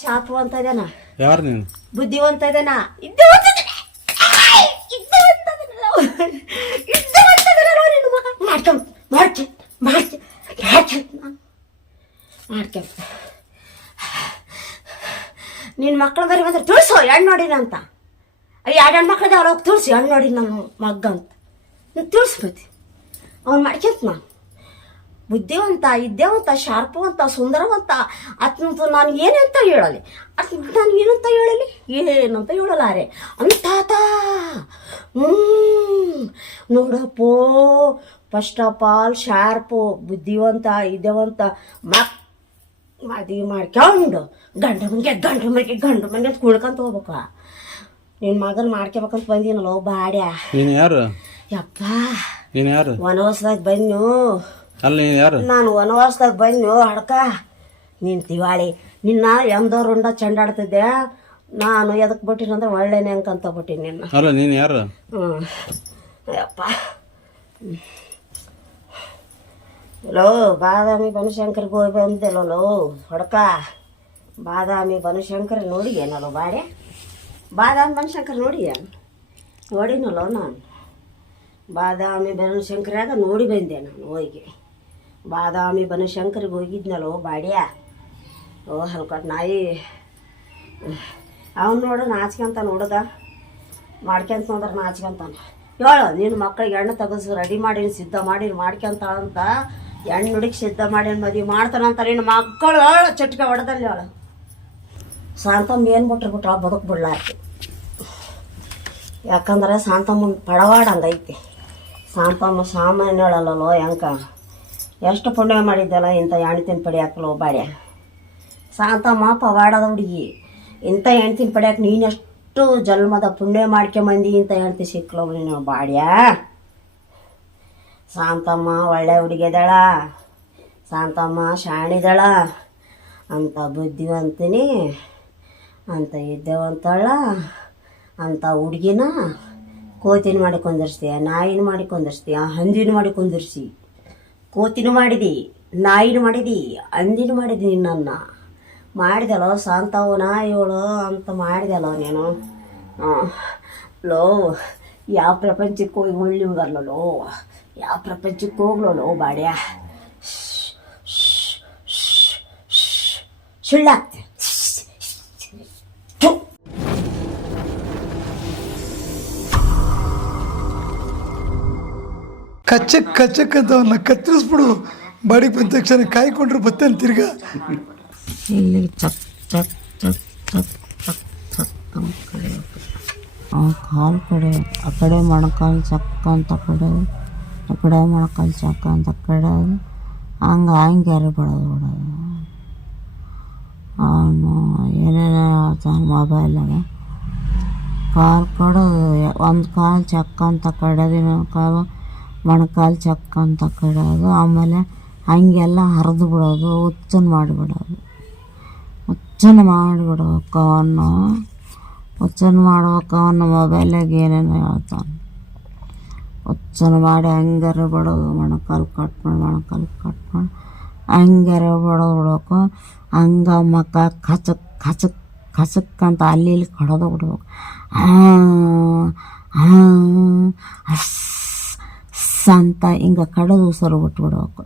Shop ಅಂತ ಇದೇನ ಯಾರು ನೀನು? ಬುದ್ಧಿವಂತ ಇದೇನ ನಿನ್ನ ಮಕ್ಕಳು ಬರೀ ಬಂದ್ರೆ ತುಳ್ಸು ಹೆಣ್ಣು ನೋಡಿನ ಅಂತ ಎರಡು ಹೆಣ್ಣು ಮಕ್ಳಿದೆ ಅವ್ರು ಹೋಗಿ ತುಳ್ಸಿ ಹೆಣ್ಣು ನೋಡಿ ನನ್ನ ಮಗ್ಗ ಅಂತ ನೀನು ತುಳ್ಸ್ಬೇಕು ಅವ್ನು ಮಾಡ್ಕೊಂತ ನಾನು ಬುದ್ಧಿವಂತ ವಿದ್ಯಾವಂತ ಶಾರ್ಪವಂತ ಸುಂದರವಂತ ಅತ್ನಂತ ನಾನು ಏನಂತ ಹೇಳಲಿ ನಾನು ಏನಂತ ಹೇಳಲಿ ಏನಂತ ಹೇಳಲಾರೆ ಅಂತಾತ ನೋಡಪ್ಪೋ ಫಸ್ಟ್ ಆಫ್ ಆಲ್ ಶಾರ್ಪು ಬುದ್ಧಿವಂತ ವಿದ್ಯಾವಂತ ಮದುವೆ ಮಾಡ್ಕೊಂಡು ಗಂಡು ಮನೆಗೆ ಅಂತ ಕುಳ್ಕೊಂತ ಹೋಗ್ಬೇಕ ನಿನ್ನ ಮಗನ ಮಾಡ್ಕೋಬೇಕಂತ ಬಂದೀನಲ್ಲ ಬಾಡ್ಯ ನೀನು ಯಾರು? ಯಪ್ಪ ನೀನು ಯಾರು? ವನವಾಸದಾಗ ಬಂದು ಅಲ್ಲ ನೀನು ಯಾರು? ನಾನು ವನವಾಸದಾಗ ಬಂದು ಅಡ್ಕ ನೀನು ತಿವಾಳಿ ನಿನ್ನ ಎಂದೋರುಂಡ ಚಂಡಾಡ್ತಿದ್ದೆ ನಾನು ಎದಕ್ಕೆ ಬಿಟ್ಟಿನಿ ಅಂದ್ರೆ ಒಳ್ಳೆನೆ ಅಂಕಂತ ಬಿಟ್ಟಿನಿ ನಿನ್ನ. ಅಲ್ಲ ನೀನು ಯಾರು? ಯಪ್ಪ ಲೋ ಬಾದಾಮಿ ಬನಶಂಕರಿಗೆ ಹೋಗಿ ಬಂದೆಲ್ಲೋ ಹೊಡ್ಕ ಬಾದಾಮಿ ಬನಶಂಕರ ನೋಡಿ ಏನಲ್ಲೋ ಬಾಡೆ ಬಾದಾಮಿ ಬನಶಂಕರ ನೋಡಿನಲ್ಲೋ ನಾನು ಬಾದಾಮಿ ಬನಶಂಕರಾಗ ನೋಡಿ ಬಂದೆ ನಾನು ಹೋಗಿ ಬಾದಾಮಿ ಬನಶಂಕರಿಗೆ ಹೋಗಿದ್ನಲ್ಲೋ ಬಾಡ್ಯ ಓ ಹಲ್ಕೊಟ್ಟು ನಾಯಿ ಅವ್ನು ನೋಡು ನಾಚ್ಕೊಂತ ನೋಡ್ದ ಮಾಡ್ಕೊಂತ ನೋಡ್ರೆ ನಾಚ್ಕೊಂತಾನೆ ಹೇಳು ನಿನ್ನ ಮಕ್ಕಳಿಗೆ ಎಣ್ಣೆ ತೆಗೆದು ರೆಡಿ ಮಾಡಿ ಸಿದ್ಧ ಮಾಡಿ ಮಾಡ್ಕೊಂತಾಳಂತ ಎಣ್ಣೆ ನುಡಿಗೆ ಸಿದ್ಧ ಮಾಡಿ ಮದುವೆ ಮಾಡ್ತಾನಂತ ನಿನ್ನ ಮಕ್ಕಳು ಚಟ್ಕೆ ಹೊಡೆದಲ್ಲಿ ಹೇಳು ಶಾಂತಮ್ಮ ಏನು ಬಿಟ್ರೆ ಬದುಕು ಬಿಡ್ಲಾರ್ತಿ ಯಾಕಂದ್ರೆ ಶಾಂತಮ್ಮನ ಪಡವಾಡಂಗೈತಿ ಶಾಂತಮ್ಮ ಸಾಮಾನ್ಯ ಹೇಳಲ್ಲೋ ಹೆಂಕ ಎಷ್ಟು ಪುಣ್ಯ ಮಾಡಿದ್ದಲ್ಲ ಇಂಥ ಹೆಣ್ತಿನ ಪಡಿಯಾಕಲೋ ಬಾಡ್ಯ ಶಾಂತಮ್ಮ ಪವಾಡದ ಹುಡುಗಿ ಇಂಥ ಹೆಣ್ತಿನ ಪಡಿಯಾಕೆ ನೀನೆಷ್ಟು ಜನ್ಮದ ಪುಣ್ಯ ಮಾಡ್ಕೊಂಬಂದಿ ಇಂಥ ಹೆಣ್ತಿ ಸಿಕ್ಲೋ ನೀನು ಬಾಡ್ಯ ಶಾಂತಮ್ಮ ಒಳ್ಳೆ ಹುಡುಗಿದಾಳ ಶಾಂತಮ್ಮ ಶಾಣಿದಾಳ ಅಂತ ಬುದ್ಧಿವಂತಿನಿ ಅಂತ ವಿದ್ಯಾವಂತಳ ಅಂತ ಹುಡುಗಿನ ಕೋತಿನ ಮಾಡಿ ಕೊಂದರ್ಸ್ತೀಯ ನಾಯಿನ ಮಾಡಿ ಕೊಂದರ್ಸ್ತೀಯ ಹಂದಿನ ಮಾಡಿ ಕೊಂದರ್ಸಿ ಕೋತಿನ ಮಾಡಿದಿ ನಾಯಿನ ಮಾಡಿದಿ ಹಂದಿನ ಮಾಡಿದಿ ನಿನ್ನನ್ನು ಮಾಡಿದೆಲ್ಲೋ ಶಾಂತವು ನಾಯಿಗಳು ಅಂತ ಮಾಡಿದೆಲ್ಲೋ ನೀನು ಲೋ ಯಾವ ಪ್ರಪಂಚಕ್ಕೆ ಹೋಗಿ ಉಳ್ಳಿಗಲ್ಲೋ ಯಾವ ಪ್ರಪಂಚಕ್ಕೆ ಹೋಗ್ಲೋ ಬಾಡ್ಯ ಸುಳ್ಳಾಗ್ತೆ ಕಚ್ಚಕ್ ಅಂತ ಅವನ್ನ ಕತ್ತರಿಸ್ಬಿಡು ಬಾಡಿಗೆ ಬಂದ ತಕ್ಷಣ ಕಾಯ್ಕೊಂಡ್ರೆ ಬತ್ತೇನೆ ತಿರ್ಗಾ ಇಲ್ಲಿ ಚಕ್ ಚಕ್ ಚಕ್ ಚಕ್ ಚಕ್ ಚಕ್ ಕಡೆ ಕಾಲು ಕಡೆ ಆ ಕಡೆ ಮೊಣಕಾಲು ಚಕ್ಕ ಅಂತ ಕಡೆ ಆ ಕಡೆ ಮೊಣಕಾಲು ಚಕ್ಕ ಅಂತ ಕಡೆ ಹಂಗೆ ಬಿಡೋದು ಅವನು ಏನೇನೋ ಹೇಳ್ತಾನೆ ಮೊಬೈಲಾಗ ಕಾಲು ಕಡೋದು ಒಂದು ಕಾಲು ಚಕ್ಕ ಅಂತ ಕಡೋದು ಇನ್ನೊಂದು ಕಾಲು ಮೊಣಕಾಲು ಚಕ್ಕ ಅಂತ ಕಡೋದು ಆಮೇಲೆ ಹಂಗೆಲ್ಲ ಹರಿದು ಬಿಡೋದು ಹುಚ್ಚನ್ನು ಮಾಡಿಬಿಡೋದು ಹುಚ್ಚನ್ನು ಮಾಡ್ಬೇಕು ಅವನು ಮೊಬೈಲಾಗ ಏನೇನೋ ಹೇಳ್ತಾನೆ ಹುಚ್ಚನ್ನು ಮಾಡಿ ಹಂಗಾರೆ ಬಿಡೋದು ಮೊಣಕಾಲು ಕಟ್ ಮಾಡಿ ಹಂಗಾರೆ ಬಿಡೋದು ಹಂಗೆ ಮಕ್ಕ ಖಚಕ್ ಅಂತ ಅಲ್ಲಿ ಇಲ್ಲಿ ಕಡೋದು ಬಿಡ್ಬೇಕು ಅಂತ ಹಿಂಗೆ ಕಡದು ಉಸರು ಬಿಟ್ಬಿಡ್ಬೇಕು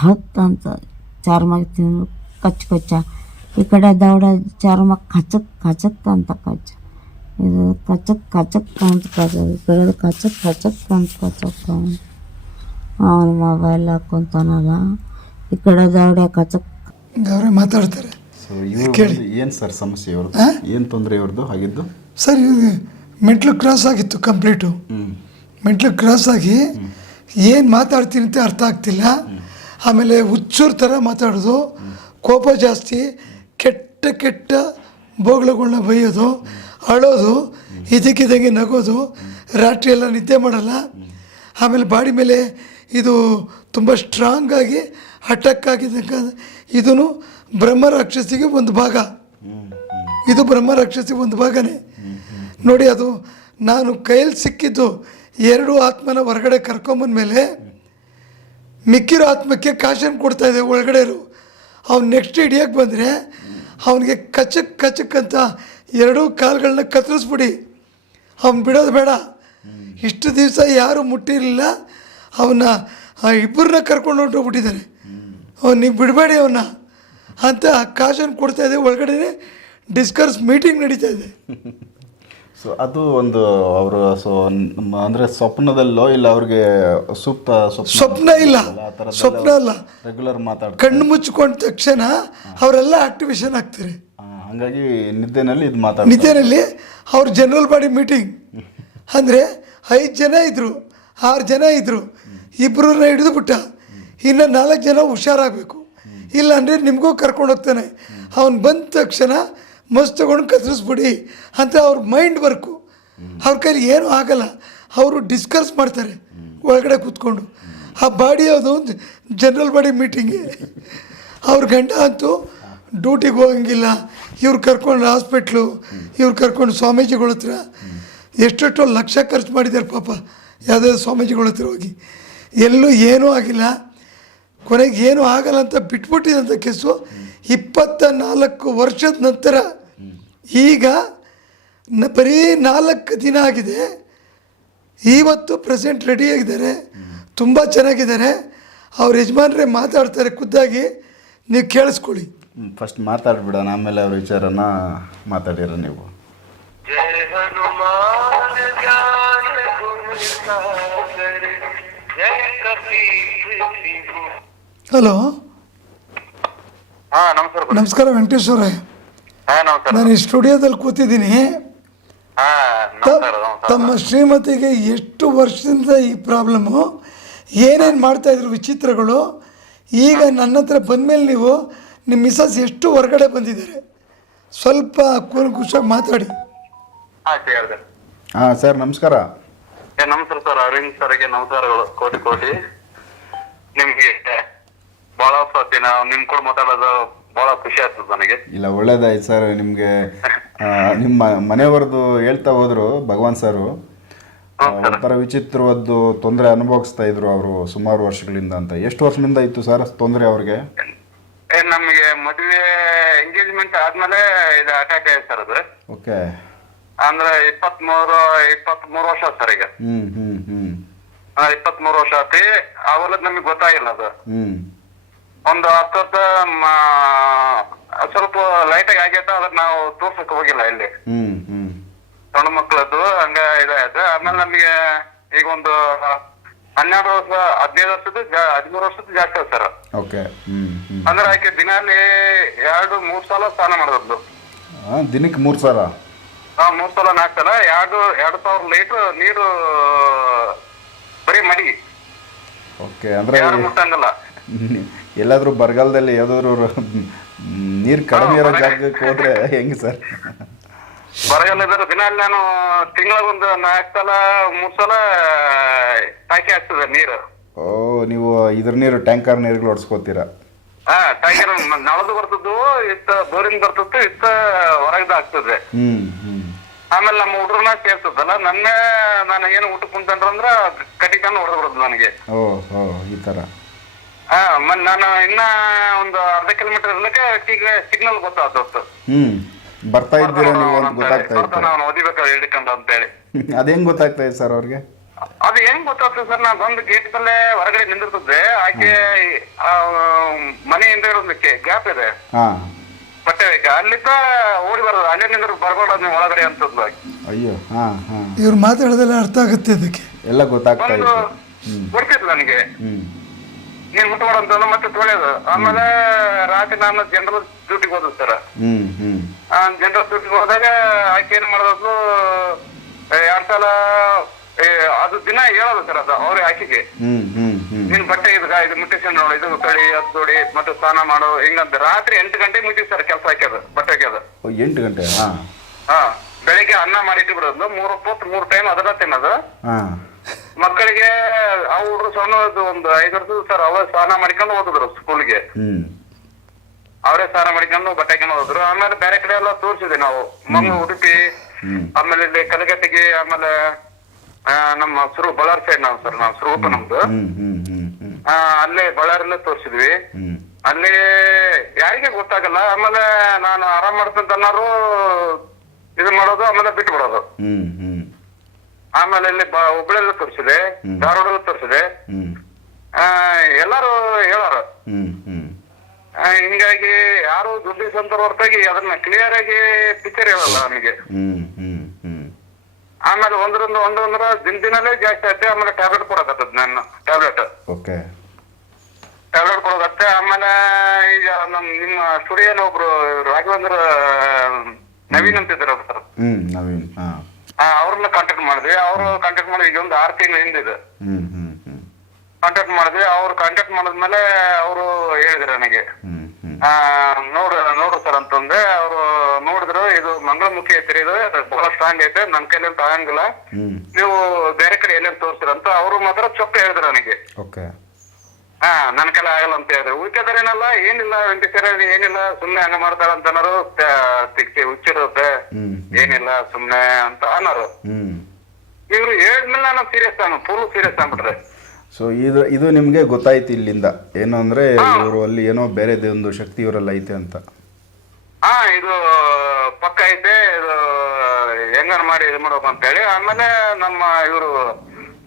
ಹತ್ತಂತ ಚರ್ಮ ತಿಂದು ಕಚ್ಚ ಈ ಕಡೆ ದೌಡ ಚರ್ಮ ಕಚಕ್ ಅಂತ ಕಚ್ಚ ಇದು ಕಚಕ್ ಅಂತ ಕಚ್ಚೋದು ಈ ಕಡೆ ಕಚಕ್ ಅಂತ ಕಚ್ಚಕ್ಕ ಅವನು ಮೊಬೈಲ್ ಹಾಕ್ಕೊಂತಾನಲ್ಲ ಈ ಕಡೆ ದೌಡ ಕಚಕ್ ಅವರೇ ಮಾತಾಡ್ತಾರೆ. ಏನು ಸರ್ ಸಮಸ್ಯೆ ಇವ್ರದ್ದು? ಏನು ತೊಂದರೆ ಇವ್ರದ್ದು ಆಗಿದ್ದು? ಸರ್ ಇವ್ರಿಗೆ ಮೆಟ್ಲು ಕ್ರಾಸ್ ಆಗಿತ್ತು ಕಂಪ್ಲೀಟು. ಮೆಟ್ಲು ಕ್ರಾಸ್ ಆಗಿ ಏನು ಮಾತಾಡ್ತೀನಿ ಅಂತ ಅರ್ಥ ಆಗ್ತಿಲ್ಲ. ಆಮೇಲೆ ಹುಚ್ಚೂರು ಥರ ಮಾತಾಡೋದು, ಕೋಪ ಜಾಸ್ತಿ, ಕೆಟ್ಟ ಬೋಗ್ಲುಗಳ್ನ ಬೈಯೋದು, ಅಳೋದು, ಇದಕ್ಕಿದ್ದಂಗೆ ನಗೋದು, ರಾತ್ರಿ ಎಲ್ಲ ನಿದ್ದೆ ಮಾಡಲ್ಲ. ಆಮೇಲೆ ಬಾಡಿ ಮೇಲೆ ಇದು ತುಂಬ ಸ್ಟ್ರಾಂಗ್ ಆಗಿ ಅಟ್ಯಾಕ್ ಆಗಿದ್ದಂಗೆ ಇದೂ ಬ್ರಹ್ಮರಾಕ್ಷಸಿಗೆ ಒಂದು ಭಾಗ. ಇದು ಬ್ರಹ್ಮರಾಕ್ಷಸಿಗೆ ಒಂದು ಭಾಗನೇ ನೋಡಿ. ಅದು ನಾನು ಕೈಯಲ್ಲಿ ಸಿಕ್ಕಿದ್ದು ಎರಡು ಆತ್ಮನ ಹೊರಗಡೆ ಕರ್ಕೊಂಬಂದ್ಮೇಲೆ ಮಿಕ್ಕಿರೋ ಆತ್ಮಕ್ಕೆ ಕಾಶನ್ ಕೊಡ್ತಾಯಿದೆ ಒಳಗಡೆ ಇರು. ಅವ್ನು ನೆಕ್ಸ್ಟ್ ಹಿಡಿಯೋಕ್ಕೆ ಬಂದರೆ ಅವನಿಗೆ ಕಚಕ್ ಅಂತ ಎರಡೂ ಕಾಲುಗಳನ್ನ ಕತ್ತರಿಸ್ಬಿಡಿ, ಅವ್ನು ಬಿಡೋದು ಬೇಡ. ಇಷ್ಟು ದಿವಸ ಯಾರೂ ಮುಟ್ಟಿರಲಿಲ್ಲ, ಅವನ್ನ ಇಬ್ಬರನ್ನ ಕರ್ಕೊಂಡು ಹೊಂಟೋಗ್ಬಿಟ್ಟಿದ್ದಾನೆ. ನೀವು ಬಿಡಬೇಡಿ ಅವನ್ನ ಅಂತ ಕಾಶನ್ ಕೊಡ್ತಾ ಇದೆ. ಒಳಗಡೆ ಡಿಸ್ಕಸ್ ಮೀಟಿಂಗ್ ನಡೀತಾ ಇದೆ. ಸೊ ಅದು ಒಂದು ಅವರು ಅಂದರೆ ಸ್ವಪ್ನದಲ್ಲೋ ಇಲ್ಲ ಅವ್ರಿಗೆ ಸೂಕ್ತ ಸ್ವಪ್ನ ಇಲ್ಲ, ಸ್ವಪ್ನ ಅಲ್ಲ, ರೆಗ್ಯುಲರ್ ಮಾತಾಡ್ತಾರೆ. ಕಣ್ಣು ಮುಚ್ಕೊಂಡ ತಕ್ಷಣ ಅವರೆಲ್ಲ ಆಕ್ಟಿವೇಶನ್ ಆಗ್ತಾರೆ. ಹಾಗಾಗಿ ನಿದ್ದೆನಲ್ಲಿ ಇದು ನಿದ್ದೆನಲ್ಲಿ ಅವ್ರ ಜನರಲ್ ಬಾಡಿ ಮೀಟಿಂಗ್ ಅಂದರೆ 5 ಜನ ಇದ್ದರು, 6 ಜನ ಇದ್ದರು, ಇಬ್ಬರನ್ನ ಹಿಡಿದು ಬಿಟ್ಟ, ಇನ್ನು 4 ಜನ ಹುಷಾರಾಗಬೇಕು, ಇಲ್ಲ ಅಂದರೆ ನಿಮಗೂ ಕರ್ಕೊಂಡು ಹೋಗ್ತಾನೆ. ಅವನು ಬಂದ ತಕ್ಷಣ ಮಸ್ತ್ ತಗೊಂಡು ಕತ್ತರಿಸ್ಬಿಡಿ ಅಂತ ಅವ್ರ ಮೈಂಡ್ ವರ್ಕು. ಅವ್ರ ಕೈಲಿ ಏನೂ ಆಗಲ್ಲ, ಅವರು ಡಿಸ್ಕಸ್ ಮಾಡ್ತಾರೆ ಒಳಗಡೆ ಕೂತ್ಕೊಂಡು. ಆ ಬಾಡಿ ಅದು ಒಂದು ಜನರಲ್ ಬಾಡಿ ಮೀಟಿಂಗೆ. ಅವ್ರ ಗಂಡ ಅಂತೂ ಡ್ಯೂಟಿಗೆ ಹೋಗಂಗಿಲ್ಲ, ಇವ್ರು ಕರ್ಕೊಂಡು ಹಾಸ್ಪಿಟ್ಲು, ಇವ್ರು ಕರ್ಕೊಂಡು ಸ್ವಾಮೀಜಿಗಳ ಹತ್ರ ಎಷ್ಟೆಷ್ಟೋ ಲಕ್ಷ ಖರ್ಚು ಮಾಡಿದ್ದಾರೆ ಪಾಪ, ಯಾವುದಾದ್ರು ಸ್ವಾಮೀಜಿಗಳ ಹತ್ರ ಹೋಗಿ ಎಲ್ಲೂ ಏನೂ ಆಗಿಲ್ಲ. ಕೊನೆಗೆ ಏನೂ ಆಗಲ್ಲ ಅಂತ ಬಿಟ್ಬಿಟ್ಟಿದಂಥ ಕೇಸು 24 ವರ್ಷದ ನಂತರ ಈಗ ಬರೀ 4 ದಿನ ಆಗಿದೆ. ಇವತ್ತು ಪ್ರೆಸೆಂಟ್ ರೆಡಿಯಾಗಿದ್ದಾರೆ, ತುಂಬ ಚೆನ್ನಾಗಿದ್ದಾರೆ. ಅವ್ರ ಯಜಮಾನ್ರೇ ಮಾತಾಡ್ತಾರೆ ಖುದ್ದಾಗಿ, ನೀವು ಕೇಳಿಸ್ಕೊಳ್ಳಿ. ಫಸ್ಟ್ ಮಾತಾಡ್ಬಿಡೋಣ, ಆಮೇಲೆ ಅವ್ರ ವಿಚಾರನ ಮಾತಾಡಿರ ನೀವು. ಹಲೋ, ನಮಸ್ಕಾರ ವೆಂಕಟೇಶ್ವರ. ನಾನು ಈ ಸ್ಟುಡಿಯೋದಲ್ಲಿ ಕೂತಿದ್ದೀನಿ. ತಮ್ಮ ಶ್ರೀಮತಿಗೆ ಎಷ್ಟು ವರ್ಷದಿಂದ ಈ ಪ್ರಾಬ್ಲಮ್ಮು, ಏನೇನು ಮಾಡ್ತಾಯಿದ್ರು ವಿಚಿತ್ರಗಳು, ಈಗ ನನ್ನ ಹತ್ರ ಬಂದಮೇಲೆ ನೀವು ನಿಮ್ಮ ಮಿಸಸ್ ಎಷ್ಟು ಹೊರಗಡೆ ಬಂದಿದ್ದಾರೆ, ಸ್ವಲ್ಪ ಕೂಲಂಕುಷಾಗಿ ಮಾತಾಡಿ. ಹಾಂ ಸರ್, ನಮಸ್ಕಾರ. ನಮಸ್ಕಾರ ಸರ್, ಅರವಿಂದ್ ಸರ್ಗೆ ನಮಸ್ಕಾರಗಳು, ಕೋಟಿ ಕೋಟಿ. ನಿಮ್ಗೆ ಬಹಳ ದಿನ ನಿಮ್ ಕೂಡ ಮಾತಾಡೋದು ಬಹಳ ಖುಷಿ ಆಗ್ತದೆ ನನಗೆ. ಇಲ್ಲ, ಒಳ್ಳೇದಾಯ್ತು ಸರ್. ನಿಮಗೆ ನಿಮ್ಮ ಮನೆಯವ್ರದ್ದು ಹೇಳ್ತಾ ಹೋದ್ರು ಭಗವಾನ್ ಸರ್, ಒಂಥರ ವಿಚಿತ್ರವಾದ್ದು ತೊಂದರೆ ಅನುಭವಿಸ್ತಾ ಇದ್ರು ಅವರು ಸುಮಾರು ವರ್ಷಗಳಿಂದ ಅಂತ. ಎಷ್ಟು ವರ್ಷದಿಂದ ಇತ್ತು ಸರ್ ತೊಂದರೆ ಅವ್ರಿಗೆ? ನಮ್ಗೆ ಮದುವೆ ಎಂಗೇಜ್ಮೆಂಟ್ ಆದ್ಮೇಲೆ ಇದು ಅಟ್ಯಾಕ್ ಆಯ್ತು ಸರ್. ಅದು ಓಕೆ, ಅಂದ್ರೆ 23 ವರ್ಷ ಸರ್ ಈಗ. 23 ವರ್ಷ ಆತಿ. ಅವೆಲ್ಲ ನಮಗೆ ಗೊತ್ತಾಗಿಲ್ಲ ಅದು. ಒಂದು 10 ಸ್ವಲ್ಪ ಲೈಟ್ ಆಗಿ ಆಗೈತ, ಅದ್ರ ನಾವು ತೋರ್ಸಕ್ ಹೋಗಿಲ್ಲ ಇಲ್ಲಿ. ಸಣ್ಣ ಮಕ್ಕಳದ್ದು ಹಂಗ ಇದಾಯ್ತು. ಆಮೇಲೆ ನಮ್ಗೆ ಈಗ ಒಂದು 12 ವರ್ಷ 15 ವರ್ಷದ್ದು 13 ವರ್ಷದ್ದು ಜಾಸ್ತಿ ಆಯ್ತು ಸರ್. ಓಕೆ. ಅಂದ್ರೆ ಆಕೆ ದಿನಾಲಿ 2-3 ಸಲ ಸ್ನಾನ ಮಾಡೋದು. ದಿನಕ್ಕೆ 3 ಸಲ? 3 ಸಲ 4 ಸಲ 2,000 ಲೀಟರ್ ನೀರು ಬರೀ ಮಡಿ. ಓಕೆ, ಅಂದ್ರೆ ಯಾರು ಮುಟ್ಟಂಗಲ್ಲ. ಎಲ್ಲಾದ್ರೂ ಬರಗಾಲದಲ್ಲಿ ಯಾವ್ದಾದ್ರು ನೀರ್ ಕಡಿಮೆ ಇರೋ ಜಾಗಕ್ಕೆ ಹೋದ್ರೆ ಹೆಂಗ್ ಸರ್? ಬರಗಾಲ ಇದ್ರೆ ದಿನಾಲಿ ನಾನು ತಿಂಗಳೊಂದು 4 ಸಲ 3 ಸಲ ಟಾಕಿ ಹಾಕ್ತದೆ ನೀರು. ಓ, ನೀವು ಇದ್ರ ನೀರು ಟ್ಯಾಂಕರ್ ನೀರುಗಳು ಹೊಡ್ಸ್ಕೋತೀರಾ? ಟ್ಯಾಂಕರ್ ನಳದು ಬರ್ತದ್ದು, ಇತ್ತ ಬೋರಿಂಗ್ ಬರ್ತದ್ದು, ಇತ್ತ ಹೊರಗದ ಆಗ್ತದೆ. ಆಮೇಲೆ ನಮ್ಮ ಹುಡುಗರನ್ನ ಸೇರ್ತದಲ್ಲ, ನಾನು ಏನು ಊಟ ಕುಂತಂದ್ರ ಕಟ್ಟಿಕೊಂಡು ಹೊಡೆದು ಬರ್ತದೆ ನನಗೆ. ಓ, ಈ ತರ. ನಾನು ಇನ್ನ ಒಂದು ಅರ್ಧ ಕಿಲೋಮೀಟರ್ ಇರ್ಲಿಕ್ಕೆ ಸಿಗ್ನಲ್ ಗೊತ್ತಾಗ್ತತ್ತು. ಬರ್ತಾ ಇದ್ದೀರಾ ನೀವು ಅಂತ ಗೊತ್ತಾಗ್ತಾ ಇತ್ತು. ನಾನು ಓದಿಬೇಕಾದ್ರೆ ಹಿಡ್ಕೊಂಡು ಅಂತ ಹೇಳಿ. ಅದೇನ್ ಗೊತ್ತಾಗ್ತಾ ಇದೆ ಸರ್ ಅವ್ರಿಗೆ? ಅದು ಹೆಂಗ್ ಗೊತ್ತಾಗ್ತದೆ ಸರ್, ನಾ ಬಂದು ಗೇಟ್ ಬಲ್ಲೇ ಹೊರಗಡೆ ನಿಂದಿರ್ತದೆ. ಆಕೆ ಮನೆಯಿಂದ ಇರೋದಕ್ಕೆ ಗ್ಯಾಪ್ ಇದೆ, ಬಟ್ಟೆ ಬೇಕಾ, ಅಲ್ಲಿಂದ ಓಡಿ ಬರೋದು, ಅಲ್ಲೇ ನಿಂದ್ರ ಬರ್ಬಾರ್ದು ನೀವು ಒಳಗಡೆ ಅಂತದ್ದು. ಅಯ್ಯೋ, ಇವ್ರು ಮಾತಾಡೋದೆಲ್ಲ ಅರ್ಥ ಆಗುತ್ತೆ, ಅದಕ್ಕೆ ಎಲ್ಲ ಗೊತ್ತಾಗ್ತಾ ಇತ್ತು. ಬರ್ತಿದ್ಲು ನನಗೆ, ನೀನ್ ಮುಟ್ಟ ಮಾಡಂತ ಮತ್ತೆ ತೊಳೆಯೋದು. ಆಮೇಲೆ ರಾತ್ರಿ ನಾನು ಜನರಲ್ ಡ್ಯೂಟಿಗೆ ಹೋದ್ ಸರ್. ಜನರಲ್ ಡ್ಯೂಟಿಗೆ ಹೋದಾಗ ಆಕೆ ಏನ್ ಮಾಡೋದು, 2 ಸಲ ಅದು ದಿನ ಹೇಳೋದು ಸರ್. ಅದು ಅವ್ರೆ ಆಕೆಗೆ, ನಿನ್ ಬಟ್ಟೆ ಇದು ಮುಟ್ಟಿಸಿ ನೋಡು, ಇದು ತೊಳಿ, ಅದು ತೊಡಿ, ಮತ್ತೆ ಸ್ನಾನ ಮಾಡು, ಹಿಂಗಂತ. ರಾತ್ರಿ 8 ಗಂಟೆಗೆ ಮುಗಿತೀವಿ ಸರ್ ಕೆಲಸ ಹಾಕ್ಯದು, ಬಟ್ಟೆ ಹಾಕ್ಯದು. 8 ಗಂಟೆ? ಬೆಳಿಗ್ಗೆ ಅನ್ನ ಮಾಡಿಟ್ಟು ಬಿಡೋದು, 3 ಟೈಮ್ ಅದನ್ನ ತಿನ್ನೋದು. ಮಕ್ಕಳಿಗೆ ಅವು ಹುಡುಗರು ಸಣ್ಣದು ಒಂದು 5 ವರ್ಷದ ಸರ್, ಅವ ಸ್ನಾನ ಮಾಡ್ಕೊಂಡು ಹೋದ್ರು ಸ್ಕೂಲ್ಗೆ. ಅವರೇ ಸ್ನಾನ ಮಾಡ್ಕೊಂಡು ಬಟ್ಟೆ ಹಾಕೊಂಡು ಹೋದ್ರು. ಆಮೇಲೆ ಬೇರೆ ಕಡೆ ಎಲ್ಲ ತೋರಿಸಿದ್ವಿ ನಾವು, ಮಂಗಳೂರು, ಉಡುಪಿ, ಆಮೇಲೆ ಇಲ್ಲಿ ಕಲಗಟ್ಟಿಗೆ, ಆಮೇಲೆ ನಮ್ಮ ಬಳ್ಳಾರಿ ಸೈಡ್ ನಾವು ಸರ್, ನಾವು ಸ್ವರೂಪ ನಮ್ದು. ಅಲ್ಲೇ ಬಳ್ಳಾರಲ್ಲೇ ತೋರಿಸಿದ್ವಿ. ಅಲ್ಲಿ ಯಾರಿಗೆ ಗೊತ್ತಾಗಲ್ಲ. ಆಮೇಲೆ ನಾನು ಆರಾಮ್ ಮಾಡ್ತಂತ ಅನ್ನೋರು ಇದು ಮಾಡೋದು, ಆಮೇಲೆ ಬಿಟ್ಟು ಬಿಡೋದು. ಆಮೇಲೆ ಇಲ್ಲಿ ಹುಬ್ಬಳ್ಳಿಯಲ್ಲೂ ತೋರಿಸಿದೆ, ಧಾರವಾಡಲ್ಲೂ ತೋರಿಸಿದೆ. ಎಲ್ಲಾರು ಹೇಳಾರ. ಹಿಂಗಾಗಿ ಯಾರು ದುಡ್ಡು ಸಂತರ ಹೊರತಾಗಿ ಅದನ್ನ ಕ್ಲಿಯರ್ ಆಗಿ ಪಿಕ್ಚರ್ ಹೇಳಲ್ಲ ನಮಗೆ. ಆಮೇಲೆ ಒಂದೊಂದ್ರ ದಿನದಲ್ಲೇ ಜಾಸ್ತಿ ಆಯ್ತು. ಆಮೇಲೆ ಟ್ಯಾಬ್ಲೆಟ್ ಕೊಡಕತ್ತದ ನಾನು ಟ್ಯಾಬ್ಲೆಟ್ ಕೊಡಕತ್ತೆ. ಆಮೇಲೆ ಈಗ ನಿಮ್ಮ ಸ್ಟುಡಿಯೋನ ಒಬ್ರು ರಾಘವೇಂದ್ರ ನವೀನ್ ಅಂತ ಇದ್ದಾರೆ ಸರ್, ಅವ್ರನ್ನ ಕಾಂಟ್ಯಾಕ್ಟ್ ಮಾಡಿದ್ವಿ. ಅವರು ಕಾಂಟ್ಯಾಕ್ಟ್ ಮಾಡಿ ಈಗ ಒಂದು 6 ತಿಂಗಳ ಹಿಂದಿದೆ ಕಾಂಟ್ಯಾಕ್ಟ್ ಮಾಡಿದ್ವಿ. ಅವ್ರು ಕಾಂಟ್ಯಾಕ್ಟ್ ಮಾಡಿದ್ಮೇಲೆ ಅವರು ಹೇಳಿದ್ರು ನನಗೆ, ನೋಡ್ರಿ ಸರ್ ಅಂತಂದ್ರೆ. ಅವರು ನೋಡಿದ್ರು, ಇದು ಮಂಗಳಮುಖಿ ಐತ್ರಿ, ಇದು ಬಹಳ ಸ್ಟ್ರಾಂಗ್ ಐತೆ, ನನ್ ಕೈಲಿ ಅಂತ ಆಗಂಗಿಲ್ಲ, ನೀವು ಬೇರೆ ಕಡೆ ಎಲ್ಲೇನ್ ತೋರಿಸ್ತೀರ ಅಂತ ಅವರು ಮಾತ್ರ ಚೊಕ್ಕ ಹೇಳಿದ್ರು ನನಗೆ. ನನ್ ಕೈಲಿ ಆಗಲ್ಲ ಅಂತ ಹೇಳಿದ್ರು. ಉಳ್ಕೆದಾರೇನಲ್ಲ, ಏನಿಲ್ಲ ವೆಂಕಟೇಶ್ವರ ಏನಿಲ್ಲ, ಸುಮ್ನೆ ಹಂಗ ಮಾಡ್ತಾರ ಅಂತ ಅನ್ನೋರು, ಹುಚ್ಚಿರುತ್ತೆ ಏನಿಲ್ಲ ಸುಮ್ನೆ ಅಂತ ಅನ್ನೋರು. ಇವ್ರು ಹೇಳಿದ್ಮೇಲೆ ನಾನು ಫುಲ್ ಸೀರಿಯಸ್ ಆಗ್ಬಿಟ್ರೆ. ಸೊ ಇದು ನಿಮ್ಗೆ ಗೊತ್ತಾಯ್ತು ಇಲ್ಲಿಂದ ಏನು ಅಂದ್ರೆ ಇವರು ಅಲ್ಲಿ ಏನೋ ಬೇರೆದೇ ಒಂದು ಶಕ್ತಿ ಇವರೆಲ್ಲ ಐತೆ ಅಂತ? ಇದು ಪಕ್ಕ ಐತೆ, ಇದು ಹೆಂಗಾರ ಮಾಡಿ ಇದು ಮಾಡ್ಬೇಕು ಅಂತ ಹೇಳಿ. ಆಮೇಲೆ ನಮ್ಮ ಇವರು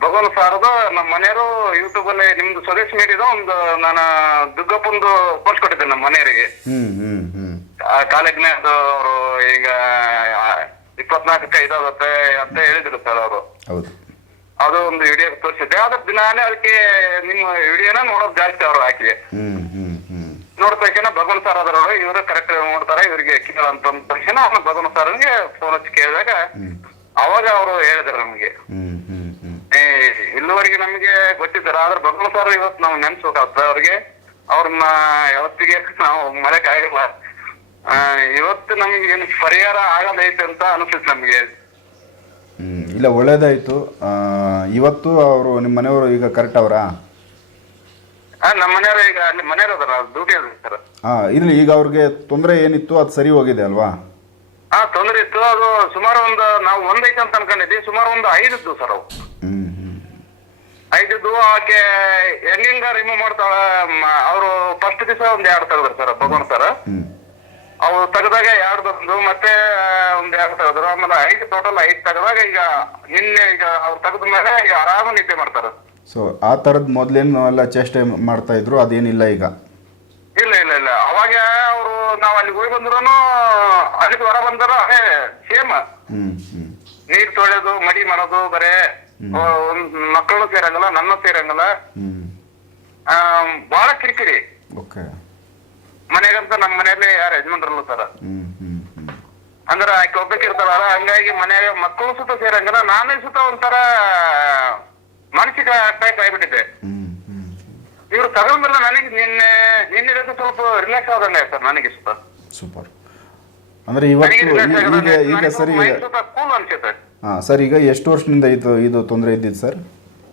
ಭಗವಾನ್ ಸಾರದು ನಮ್ಮ ಮನೆಯವರು ಯೂಟ್ಯೂಬ್ ಅಲ್ಲಿ ನಿಮ್ದು ಸ್ವದೇಶ್ ಮೀಡಿಯಾದ ಒಂದು ನಾನು ದುಗ್ಗಪ್ಪಂದು ಪೋಸ್ಟ್ ಕೊಟ್ಟಿದ್ದೆ ನಮ್ಮ ಮನೆಯವರಿಗೆ. ಕಾಲೇಜ್ನ ಅದು ಅವರು ಈಗ 24ಕ್ಕೆ ಇದಾಗುತ್ತೆ ಅಂತ ಹೇಳಿದ್ರು ಸರ್ ಅವರು. ಅದು ಒಂದು ವಿಡಿಯೋ ತೋರಿಸಿದ್ದೆ. ಅದ್ರ ದಿನಾನೇ ಅದಕ್ಕೆ ನಿಮ್ಮ ವಿಡಿಯೋನ ನೋಡೋದು ಜಾಸ್ತಿ ಅವರು ಹಾಕಿದೆ. ನೋಡಿದ ತಕ್ಷಣ ಭಗವಂತ ಸರ್ ಅದರೊಳಗೆ ಇವರು ಕರೆಕ್ಟ್ ನೋಡ್ತಾರೆ, ಇವರಿಗೆ ಕೇಳ ಅಂತ ಅಂದ ತಕ್ಷಣ ಭಗವಂತ ಸರ್ಗೆ ಫೋನ್ ಹಚ್ಚಿ ಕೇಳಿದಾಗ ಅವಾಗ ಅವರು ಹೇಳಿದ್ರು ನಮ್ಗೆ, ಇಲ್ಲಿವರೆಗೆ ನಮ್ಗೆ ಗೊತ್ತಿದ್ದಾರೆ, ಆದ್ರೆ ಭಗವಂತ ಸರ್ ಇವತ್ತು ನಾವು ನೆನ್ಸ್ಬೇಕಾಗ್ತದೆ ಅವ್ರಿಗೆ. ಅವ್ರನ್ನ ಯಾವತ್ತಿಗೆ ನಾವು ಮರೆಯಕ್ ಆಗಿಲ್ಲ. ಇವತ್ತು ನಮ್ಗೆ ಏನು ಪರಿಹಾರ ಆಗದೈತೆ ಅಂತ ಅನಿಸುತ್ತೆ ನಮ್ಗೆ. ಇಲ್ಲ, ಒಳ್ಳೇದಾಯ್ತು. ಇವತ್ತು ಅವರು ನಿಮ್ಮ ಮನೆಯವರು ಈಗ ಕರೆಕ್ಟ್ ಅವರಾ? ನಮ್ಮ ಮನೆಯವರು ಈಗ ಅಲ್ಲಿ ಮನೆಯವರು ಅದರ ಡ್ಯೂಟಿ ಅದ ಸರ್. ಇರ್ಲಿ, ಈಗ ಅವ್ರಿಗೆ ತೊಂದರೆ ಏನಿತ್ತು ಅದು ಸರಿ ಹೋಗಿದೆ ಅಲ್ವಾ? ತೊಂದರೆ ಇತ್ತು. ಅದು ಸುಮಾರು ನಾವು ಒಂದೈತೆ ಅಂತ ಅನ್ಕೊಂಡಿದ್ವಿ, ಸುಮಾರು 5 ಇದ್ದು ಸರ್ ಅವು. 5 ಇದ್ದು. ಆಕೆ ಹೆಂಗ ರಿಮೂವ್ ಮಾಡ್ತಾಳ. ಅವರು ಫಸ್ಟ್ ದಿವಸ 2 ತೆಗೆದ್ರು ಸರ್ ಭಗವಾನ್ ಸರ್. ಅವು ತೆಗೆದಾಗ 2 ಬಂದು ಮತ್ತೆ 2 ತೆಗೆದ್ರು. ಆಮೇಲೆ 5 ಟೋಟಲ್ 5 ತೆಗೆದಾಗ ಈಗ ನಿನ್ನೆ ಈಗ ಅವ್ರು ತೆಗೆದ ಮೇಲೆ ಈಗ ಆರಾಮ ನಿದ್ದೆ ಮಾಡ್ತಾರ. ಸೊ ಆ ತರದ್ ಮೊದ್ಲೇನು ಎಲ್ಲ ಚೇಷ್ಟೆ ಮಾಡ್ತಾ ಇದ್ರು, ಅದೇನಿಲ್ಲ ಈಗ? ಇಲ್ಲ. ಅವಾಗ ಅವರು ನಾವ್ ಅಲ್ಲಿಗೆ ಹೋಗಿ ಬಂದ್ರು, ಅಲ್ಲಿಗೆ ಹೊರ ಬಂದರು ಅದೇ ಸೇಮ್. ನೀರ್ ತೊಳೆಯೋದು, ಮಡಿ ಮಾಡೋದು, ಬರೇ ಮಕ್ಕಳು ಸೇರಂಗಲ್ಲ, ನನ್ನ ಸೇರಂಗಲ್ಲ, ಬಹಳ ಕಿರಿಕಿರಿ. ಮನೆಗಂತ ನಮ್ಮ ಮನೆಯಲ್ಲಿ ಯಾರು ಯಜಮಾನ್ರಲ್ಲ ಸರ್. ಅಂದ್ರೆ ಆಕೆ ಒಬ್ಬಕ್ಕಿರ್ತಾರ, ಹಂಗಾಗಿ ಮನೆಯಾಗ ಮಕ್ಕಳು ಸುತ್ತ ಸೇರಂಗಲ್ಲ, ನಾನೇ ಸುತ್ತ ಒಂಥರ ಮಾನಸಿಕ ಟೈಪ್ ಆಗಿಬಿಟ್ಟಿದೆ. ಇವ್ರು ತಗೊಂಡ್ಮೇಲೆ ನನಗೆ ನಿನ್ನೆ ಸ್ವಲ್ಪ ರಿಲ್ಯಾಕ್ಸ್ ಆದಂಗೆ ಸರ್ ನನಗೆ ಸುತ್ತ. ಸೂಪರ್. ಅಂದ್ರೆ ಇವತ್ತು ಈಗ ಸರಿ ಕೂಲ್ ಅನ್ಸುತ್ತೆ. ಸರ್, ಈಗ ಎಷ್ಟು ವರ್ಷದಿಂದ ಇದು ತೊಂದರೆ ಇದ್ದಿದ್ದು ಸರ್?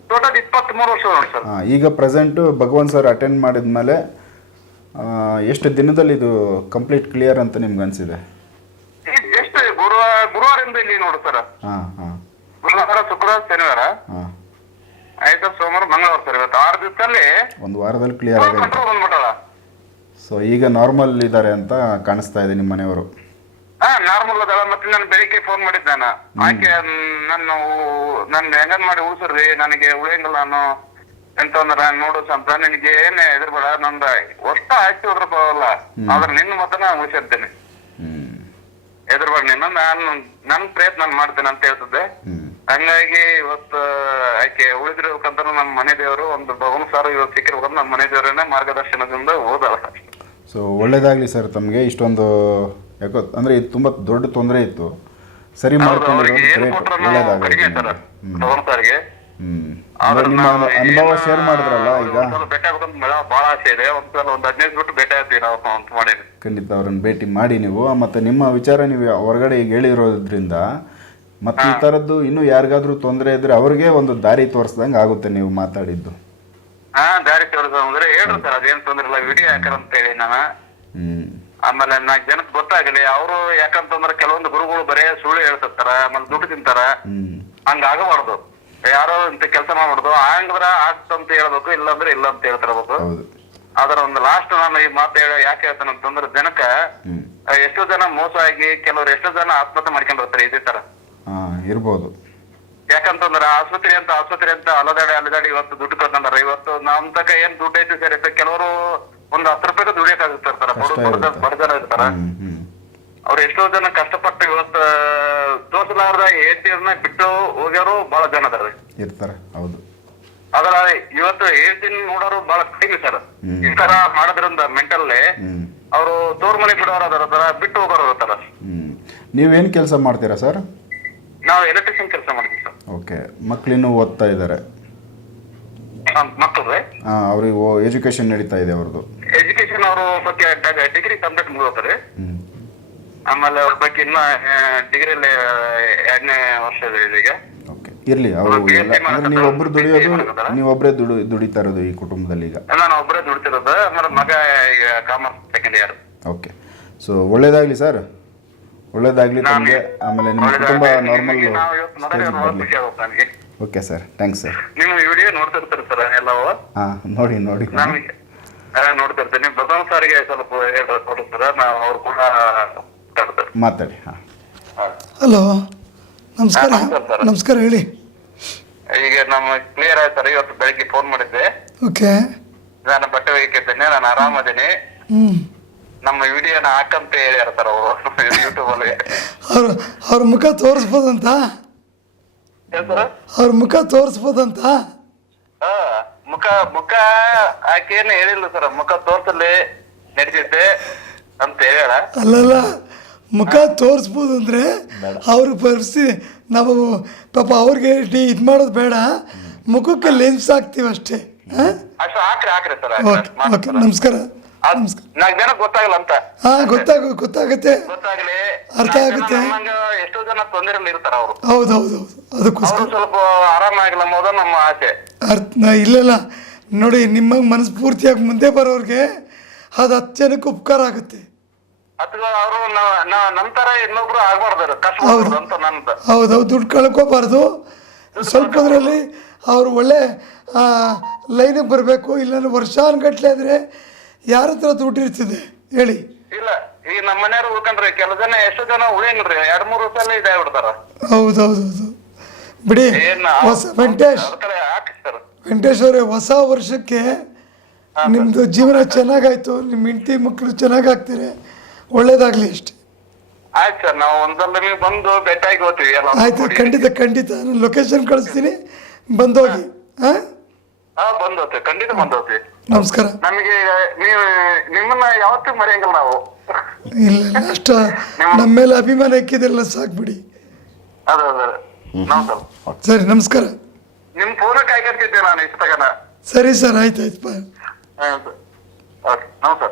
ಟೋಟಲ್ 23 ವರ್ಷ ನೋಡಿ ಸರ್. ಈಗ ಪ್ರೆಸೆಂಟ್ ಭಗವಾನ್ ಸರ್ ಅಟೆಂಡ್ ಮಾಡಿದ್ಮೇಲೆ ಎಷ್ಟು ದಿನದಲ್ಲಿ ಇದು ಕಂಪ್ಲೀಟ್ ಕ್ಲಿಯರ್ ಅಂತ ನಿಮ್ಗೆ ಅನ್ಸಿದೆ? ಎಷ್ಟು ಗುರುವಾರದಿಂದ ಇಲ್ಲಿ ನೋಡು ಸರ್. ಗುರುವಾರ, ಶುಕ್ರವಾರ, ಶನಿವಾರ, ಆಯ್ತು, ಸೋಮವಾರ, ಮಂಗಳವಾರ ಸರ್. ಇವತ್ತು 6 ದಿವಸದಲ್ಲಿ 1 ವಾರದಲ್ಲಿ ಕ್ಲಿಯರ್ ಆಗಿದೆ. ಬಂದ್ಬಿಟ್ಟಲ್ಲ. ಸೊ ಈಗ ನಾರ್ಮಲ್ ಇದ್ದಾರೆ ಅಂತ ಕಾಣಿಸ್ತಾ ಇದೆ ನಿಮ್ಮ ಮನೆಯವರು? ನಾರ್ಮಲ್ ಅದಾಳ. ಮತ್ತೆ ನಾನು ಬೆಳಿಗ್ಗೆ ಫೋನ್ ಮಾಡಿದ್ದೆ ನಾನು, ಆಕೆ ನನ್ನ ಹೆಂಗನ್ ಮಾಡಿ ಉಳಿಸ್ರಿ, ನನಗೆ ಉಳಿಯಂಗಿಲ್ಲ ನಾನು ಎಂತಂದ್ರ ನೋಡು ಅಂತ, ನಿನಗೆ ಏನ್ ಎದುರ್ಬೇಡ, ನಂದ ಅಷ್ಟ ಆಯ್ತು ಹೋದ್ರ ಬರಲ್ಲ, ಆದ್ರೆ ನಿನ್ನ ಮತನ ಉಳಿಸಿರ್ತೇನೆ, ಎದುರ್ಬೇಡ ನಿನ್ನ, ನಾನು ನನ್ ಪ್ರಯತ್ನ ಮಾಡ್ತೇನೆ ಅಂತ ಹೇಳ್ತಿದ್ದೆ. ಹಂಗಾಗಿ ಇವತ್ತು ಆಕೆ ಉಳಿದಿರ್ಬೇಕಂತ ನಮ್ಮ ಮನೆ ದೇವರು ಒಂದು ಭಗವಾನ್ ಸಾರ್ ಇವತ್ತು ಸಿಕ್ಕಿರ್ಬೇಕಂತ ನಮ್ಮ ಮನೆ ದೇವರನ್ನ ಮಾರ್ಗದರ್ಶನದಿಂದ ಹೋದಲ್ಲ. ಸೊ ಒಳ್ಳೇದಾಗ್ಲಿ ಸರ್ ತಮಗೆ. ಇಷ್ಟೊಂದು ಯಾಕೋ ಅಂದ್ರೆ ಇದು ತುಂಬಾ ದೊಡ್ಡ ತೊಂದರೆ ಇತ್ತು, ಸರಿ ಮಾಡ್ಕೊಂಡಿರೋದು ನಿಮ್ಮ ಅನುಭವ ಶೇರ್ ಮಾಡಿದ್ರಲ್ಲ ಈಗ. ಬಹಳ ಆಸೆ ಇದೆ, ಒಂದು 15 ಬಿಟ್ಟು ಭೇಟಿ ಆಗ್ತೀವಿ ನಾವು ಅಂತ ಮಾಡಿದ್ವಿ. ಖಂಡಿತ ಅವ್ರನ್ನ ಭೇಟಿ ಮಾಡಿ ನೀವು. ಮತ್ತೆ ನಿಮ್ಮ ವಿಚಾರ ನೀವು ಹೊರಗಡೆ ಈಗ ಹೇಳಿರೋದ್ರಿಂದ ಮತ್ತೆ ಈ ತರದ್ದು ಇನ್ನು ಯಾರಿಗಾದ್ರೂ ತೊಂದರೆ ಇದ್ರೆ ಅವ್ರಿಗೆ ಒಂದು ದಾರಿ ತೋರಿಸ್ದಂಗ ಆಗುತ್ತೆ ನೀವು ಮಾತಾಡಿದ್ದು. ದಾರಿ ತೋರಿಸಂದ್ರೆ ಹೇಳ್ರಿ ಸರ್, ಅದೇನ್ ತೊಂದ್ರೆ ಇಲ್ಲ, ವಿಡಿಯೋ ಯಾಕಂತ ಹೇಳಿ ನಾನು. ಆಮೇಲೆ 4 ಜನಕ್ಕೆ ಗೊತ್ತಾಗಲಿ. ಅವರು ಯಾಕಂತಂದ್ರೆ ಕೆಲವೊಂದು ಗುರುಗಳು ಬರೇ ಸುಳ್ಳು ಹೇಳ್ತಿರ್ತಾರ, ಆಮೇಲೆ ದುಡ್ಡು ತಿಂತಾರ, ಹಂಗ ಆಗಬಾರ್ದು. ಯಾರೋ ಇಂತ ಕೆಲಸ ಮಾಡ್ಬಾರ್ದು. ಹಂಗಂದ್ರ ಆಗ್ತಂತ ಹೇಳ್ಬೇಕು, ಇಲ್ಲಾಂದ್ರೆ ಇಲ್ಲ ಅಂತ ಹೇಳ್ತಿರ್ಬೇಕು. ಅದರ ಒಂದು ಲಾಸ್ಟ್ ನಾನು ಈ ಮಾತು ಯಾಕೆ ಹೇಳ್ತಾನೆ ಅಂತಂದ್ರೆ ಜನಕ್ಕ ಎಷ್ಟೋ ಜನ ಮೋಸ ಆಗಿ ಕೆಲವ್ರು ಎಷ್ಟೋ ಜನ ಆತ್ಮಹತ್ಯೆ ಮಾಡ್ಕೊಂಡು ಬರ್ತಾರೆ ಇದೇ ತರ. ಇರ್ಬೋದು. ಯಾಕಂತಂದ್ರ ಆಸ್ಪತ್ರೆ ಅಂತ ಅಲದಾಡಿ ಇವತ್ತು ದುಡ್ಡು ತಗೊಂಡಾರ. ಇವತ್ತು ನಮ್ ತಕ ಏನ್ ದುಡ್ಡು ಐತಿ ಸರ್ ಇರ್ತಾರೆ, ಕೆಲವರು ಒಂದು 10 ರೂಪಾಯಿ ದುಡಿಯಕ್ಕಾಗಿರ್ತಾರ, ಬಡ ಜನ ಇರ್ತಾರ. ಅವ್ರು ಎಷ್ಟೋ ಜನ ಕಷ್ಟಪಟ್ಟು ಇವತ್ತು ತೋರ್ಸಲಾರ್ದ ಏಟಿನ ಬಿಟ್ಟು ಹೋಗ್ಯಾರು ಬಹಳ ಜನ ಅದಾರ ಇರ್ತಾರೆ. ಹೌದು. ಅದರ ಇವತ್ತು ಏಟಿನ ನೋಡೋರು ಬಹಳ ಕಡಿಮೆ ಸರ್. ಈ ತರ ಮಾಡೋದ್ರಿಂದ ಮೆಂಟಲ್ ಅವರು ತೋರ್ ಮನೆ ಬಿಡೋರು ಅದರ ಬಿಟ್ಟು ಹೋಗೋರು ಇರ್ತಾರ. ನೀವೇನ್ ಕೆಲಸ ಮಾಡ್ತೀರಾ ಸರ್? ನಾವು ಎಲೆಕ್ಟ್ರಿಷಿಯನ್ ಕೆಲಸ ಮಾಡ್ತೀವಿ ಸರ್. ಓಕೆ. ಮಕ್ಳಿನ್ನೂ ಓದ್ತಾ ಇದ್ದಾರೆ? ಮಕ್ಕಳು ಅವ್ರಿಗೆ ಎಜುಕೇಶನ್ ನಡೀತಾ ಇದೆ ಅವ್ರದ್ದು? ಎಜುಕೇಶನ್ ಅವರು ಬಗ್ಗೆ ಡಿಗ್ರಿ ಕಂಪ್ಲೀಟ್ ಮುಗಿತಾರೆ. ಆಮೇಲೆ ಅವ್ರ ಬಗ್ಗೆ ಇನ್ನ ಡಿಗ್ರಿಯಲ್ಲಿ 2ನೇ ವರ್ಷ ಇದೆ ಈಗ. ಓಕೆ, ಇರ್ಲಿ. ಅವರು ನೀವೊಬ್ರು ದುಡಿಯೋದು, ನೀವೊಬ್ಬರೇ ದುಡಿತಾ ಇರೋದು ಈ ಕುಟುಂಬದಲ್ಲಿ ಈಗ? ನಾನು ಒಬ್ಬರೇ ದುಡಿತಿರೋದು. ಆಮೇಲೆ ಮಗ ಈಗ commerce second year. Okay. So ಒಳ್ಳೇದಾಗ್ಲಿ ಸರ್, ಒಳ್ಳೇದಾಗ್ಲಿ ತಮಗೆ. ಆಮೇಲೆ ನಿಮ್ಮ ಕುಟುಂಬ normal. Okay sir, thanks sir. ನಿಮ್ಮ ವಿಡಿಯೋ ನೋಡ್ತಿರ್ತಾರೆ ಸರ್ ಎಲ್ಲವೂ? ನೋಡಿ ನಮಗೆ ನೋಡ್ತಿರ್ತೀನಿ. ಭಗವಾನ್ ಸರ್ಗೆ ಸ್ವಲ್ಪ ಹೇಳ್ಕೊಡ್ರಿ ಸರ್, ನಾವು ಅವ್ರು ಕೂಡ ಮಾತಾಡಿ. ಹಲೋ, ನಮಸ್ಕಾರ. ನಮಸ್ಕಾರ, ಹೇಳಿ. ಈಗ ನಮ್ಮ ಕ್ಲಿಯರ್ ಆಯ್ತು ಸರ್. ಇವತ್ತು ಬೆಳಿಗ್ಗೆ ಫೋನ್ ಮಾಡಿದ್ದೆ. ಓಕೆ. ನಾನು ಬಟ್ಟೆ ಒಯ್ಕಿದ್ದೇನೆ, ನಾನು ಆರಾಮದೀನಿ. ನಮ್ಮ ವಿಡಿಯೋನ ಹಾಕಂತ ಹೇಳ್ಯಾರ ಸರ್ ಅವರು ಯೂಟ್ಯೂಬ್ ಅಲ್ಲಿ. ಅವ್ರ ಮುಖ ತೋರಿಸ್ಬೋದಂತ? ಅವ್ರ ಮುಖ ತೋರಿಸ್ಬೋದಂತ? ಮುಖ ಆಕೇನು ಹೇಳಿಲ್ಲ ಸರ್. ಮುಖ ತೋರ್ಸಲ್ಲಿ ನಡೀತಿದ್ದೆ ಅಂತ ಹೇಳ್ಯಾರ. ಅಲ್ಲಲ್ಲ, ಮುಖ ತೋರಿಸ್ಬೋದು ಅಂದ್ರೆ ಅವ್ರ ಪರಿಸ್ಥಿತಿ ನಾವು ಪಾಪ ಅವ್ರಿಗೆ ಇದು ಮಾಡೋದು ಬೇಡ, ಮುಖಕ್ಕೆ ಲೆನ್ಸ್ ಹಾಕ್ತೀವಿ ಅಷ್ಟೇ. ಅಷ್ಟು ಹಾಕ್ರಿ ಸರ್. ಓಕೆ, ನಮಸ್ಕಾರ. 4 ಜನ ಗೊತ್ತಾಗಲ್ಲ ಅಂತ. ಗೊತ್ತಾಗುತ್ತೆ, ಅರ್ಥ ಆಗುತ್ತೆ. ಎಷ್ಟೋ ಜನ ತೊಂದರೆಯಲ್ಲಿ ಇರ್ತಾರ ಅವರು. ಹೌದೌದು, ಅದಕ್ಕೋಸ್ಕರ ಸ್ವಲ್ಪ ಆರಾಮಾಗಿಲ್ಲ ಅನ್ನೋದು ನಮ್ಮ ಆಸೆ. ಇಲ್ಲ ನೋಡಿ, ನಿಮ್ಮ ಮನಸ್ಫೂರ್ತಿಯಾಗಿ ಮುಂದೆ ಬರೋರಿಗೆ ಅದು 10 ಜನಕ್ಕೆ ಉಪಕಾರ ಆಗುತ್ತೆ. ಅಥವಾ ಅವರು ನಮ್ ತರ ಇನ್ನೊಬ್ರು ಆಗ್ಬಾರ್ದು, ಕಷ್ಟ ಅಂತ ನಂದು. ಹೌದೌದು, ದುಡ್ಡು ಕಳ್ಕೋಬಾರ್ದು. ಸ್ವಲ್ಪದ್ರಲ್ಲಿ ಅವ್ರು ಒಳ್ಳೆ ಲೈನಿಗೆ ಬರಬೇಕು. ಇಲ್ಲಾಂದ್ರೆ ವರ್ಷಾನುಗಟ್ಲೆ ಆದರೆ ಯಾರ ಹತ್ರ ದುಡ್ಡು ಇರ್ತದೆ ಹೇಳಿ? ಇಲ್ಲ, ಈಗ ನಮ್ಮ ಮನೆಯವ್ರು ಉಳ್ಕೊಂಡ್ರಿ, ಕೆಲವು ಜನ ಎಷ್ಟೋ ಜನ ಉಳಿಯಂಗ್ರಿ 2-3 ವರ್ಷ ಇದಾಗ್ಬಿಡ್ತಾರ. ಹೌದೌದು ಬಿಡಿ. ವೆಂಕಟೇಶ್ ಅವರೇ, ಹೊಸ ವರ್ಷಕ್ಕೆ ನಿಮ್ದು ಜೀವನ ಚೆನ್ನಾಗಾಯ್ತು, ನಿಮ್ಮ ಹೆಂಡತಿ ಮಕ್ಕಳು ಚೆನ್ನಾಗಾಗ್ತಾರೆ, ಒಳ್ಳೇದಾಗ್ಲಿ ಅಷ್ಟೇ. ಆಯ್ತು ಸರ್, ನಾವು ಒಂದ್ಸಲ ನೀವು ಬಂದು ಭೇಟಿಯಾಗಿ ಹೋಗ್ತೀವಿ. ಆಯ್ತು, ಖಂಡಿತ ನಾನು ಲೊಕೇಶನ್ ಕಳಿಸ್ತೀನಿ, ಬಂದೋಗಿ. ಬಂದ್ ಹೋಗ್ತೀವಿ, ಖಂಡಿತ ಬಂದ್ ಹೋಗ್ತೀವಿ. ನಮಸ್ಕಾರ. ನಮಗೆ ನೀವು ನಿಮ್ಮನ್ನ ಯಾವತ್ತೂ ಮರೆಯಂಗಿಲ್ಲ ನಾವು. ಇಲ್ಲ, ಅಷ್ಟ ನಮ್ಮ ಮೇಲೆ ಅಭಿಮಾನ ಇಕ್ಕಿದೆಲ್ಲ ಸಾಕ್ಬಿಡಿ. ಸರಿ, ನಮಸ್ಕಾರ. ನಿಮ್ ಫೋನ್ ಕಾಯ್ಕೊತಿದ್ದೆ ನಾನು ಇಷ್ಟ ತಗನ. ಸರಿ ಸರ್, ಆಯ್ತು. ನಮಸ್ಕಾರ.